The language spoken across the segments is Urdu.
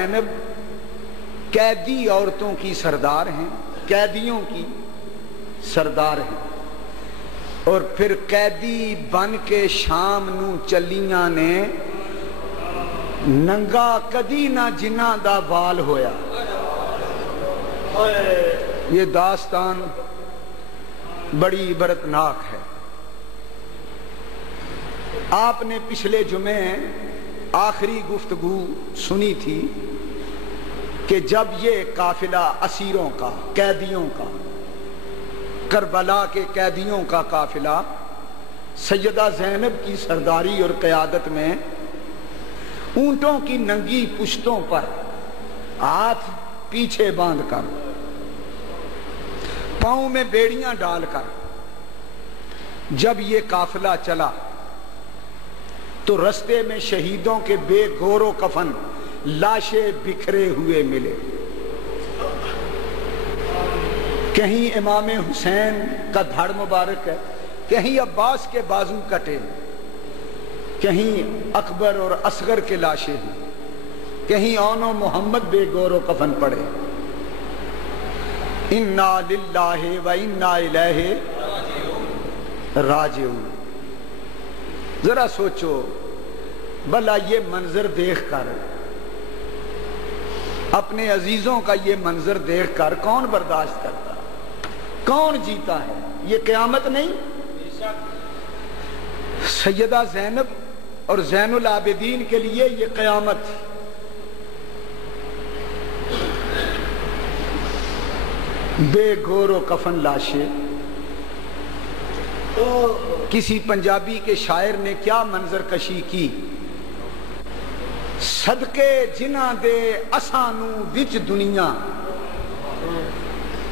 زینب قیدی عورتوں کی سردار ہیں، قیدیوں کی سردار ہیں، اور پھر قیدی بن کے شام نو چلیاں نے ننگا کدی نہ جنہ دا وال ہویا۔ یہ داستان بڑی عبرتناک ہے۔ آپ نے پچھلے جمعے آخری گفتگو سنی تھی کہ جب یہ قافلہ اسیروں کا، قیدیوں کا، کربلا کے قیدیوں کا قافلہ سیدہ زینب کی سرداری اور قیادت میں اونٹوں کی ننگی پشتوں پر ہاتھ پیچھے باندھ کر، پاؤں میں بیڑیاں ڈال کر جب یہ قافلہ چلا تو رستے میں شہیدوں کے بے گور و کفن لاشیں بکھرے ہوئے ملے۔ کہیں امام حسین کا دھڑ مبارک ہے، کہیں عباس کے بازو کٹے، کہیں اکبر اور اصغر کے لاشیں ہیں، کہیں اون و محمد بے گور و کفن پڑے۔ انا للہ و انا الیہ راجعون۔ ذرا سوچو، بھلا یہ منظر دیکھ کر، اپنے عزیزوں کا یہ منظر دیکھ کر کون برداشت کرتا، کون جیتا ہے؟ یہ قیامت نہیں؟ سیدہ زینب اور زین العابدین کے لیے یہ قیامت تھی۔ بے گور و کفن لاشیں۔ کسی پنجابی کے شاعر نے کیا منظر کشی کی، صدقے جنہ دے اسانو وچ دنیا،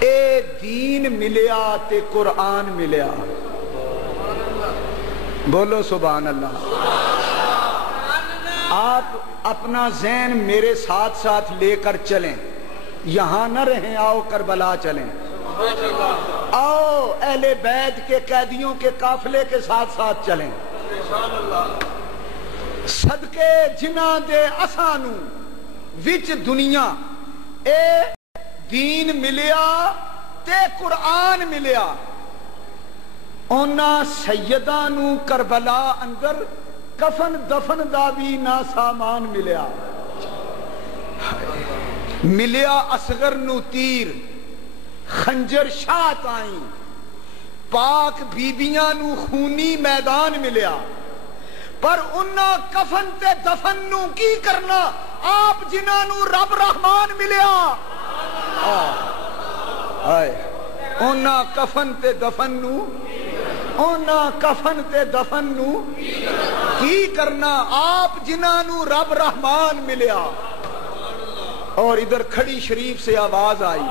اے دین ملیا تے قرآن ملیا۔ بولو سبحان اللہ۔ آپ اپنا ذہن میرے ساتھ ساتھ لے کر چلیں، یہاں نہ رہیں، آؤ کربلا چلیں، آؤ اہل بیت کے قیدیوں کے قافلے کے ساتھ ساتھ چلیں۔ صدقے جنہ دے اسانو وچ دنیا، اے دین ملیا تے قرآن ملیا۔ اونا سیدہ نو کربلا اندر کفن دفن دا بھی نہ سامان ملیا۔ ملیا اصغر نو تیر، خنجر شاہ آئیں، پاک بیبیاں نو خونی میدان ملیا، پر انہاں کفن تے دفن نو کی کرنا، آپ جنہاں نو رب رحمان ملیا۔ انہاں کفن تے دفن نو، انہاں کفن تے دفن نو کی کرنا، آپ جنہاں نو رب رحمان ملیا۔ اور ادھر کھڑی شریف سے آواز آئی،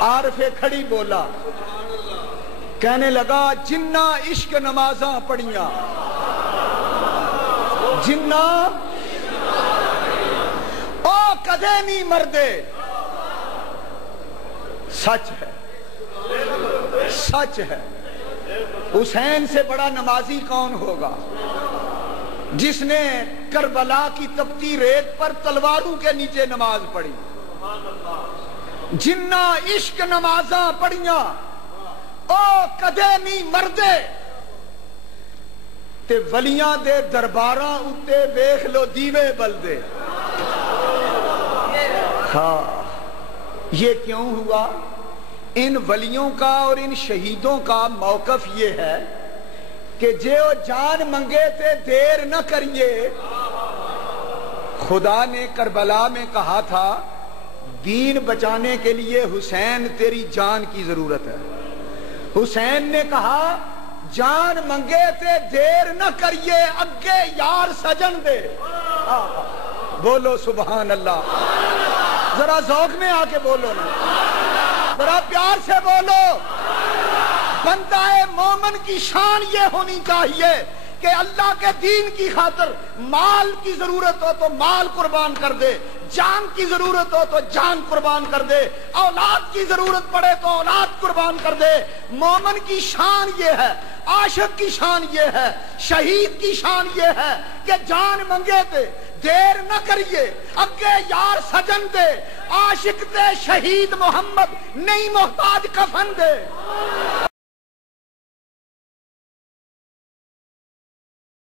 عارف کھڑی بولا، کہنے لگا جنہ عشق نمازاں پڑھیاں، جنہ او کدے نہیں مردے۔ سچ ہے، سچ ہے۔ حسین سے بڑا نمازی کون ہوگا جس نے کربلا کی تپتی ریت پر تلواروں کے نیچے نماز پڑھی؟ جنہ عشق نمازاں پڑھیاں او کدے نہیں مردے، تے ولیاں دے درباراں اتے ویکھ لو دیوے بلدے۔ ہاں، یہ کیوں ہوا؟ ان ولیوں کا اور ان شہیدوں کا موقف یہ ہے کہ جو جان منگے تے دیر نہ کریے۔ خدا نے کربلا میں کہا تھا دین بچانے کے لیے حسین تیری جان کی ضرورت ہے۔ حسین نے کہا جان منگے تے دیر نہ کریے، اگے یار سجن دے۔ بولو سبحان اللہ۔ ذرا ذوق میں آ کے بولو نا، ذرا پیار سے بولو۔ بندہ مومن کی شان یہ ہونی چاہیے کہ اللہ کے دین کی خاطر مال کی ضرورت ہو تو مال قربان کر دے، جان کی ضرورت ہو تو جان قربان کر دے، اولاد کی ضرورت پڑے تو اولاد قربان کر دے۔ مومن کی شان یہ ہے، عاشق کی شان یہ ہے، شہید کی شان یہ ہے کہ جان منگے تھے، دیر کریے اگے یار سجن دے عاشق تے شہید محمد نہیں محتاج کفن دے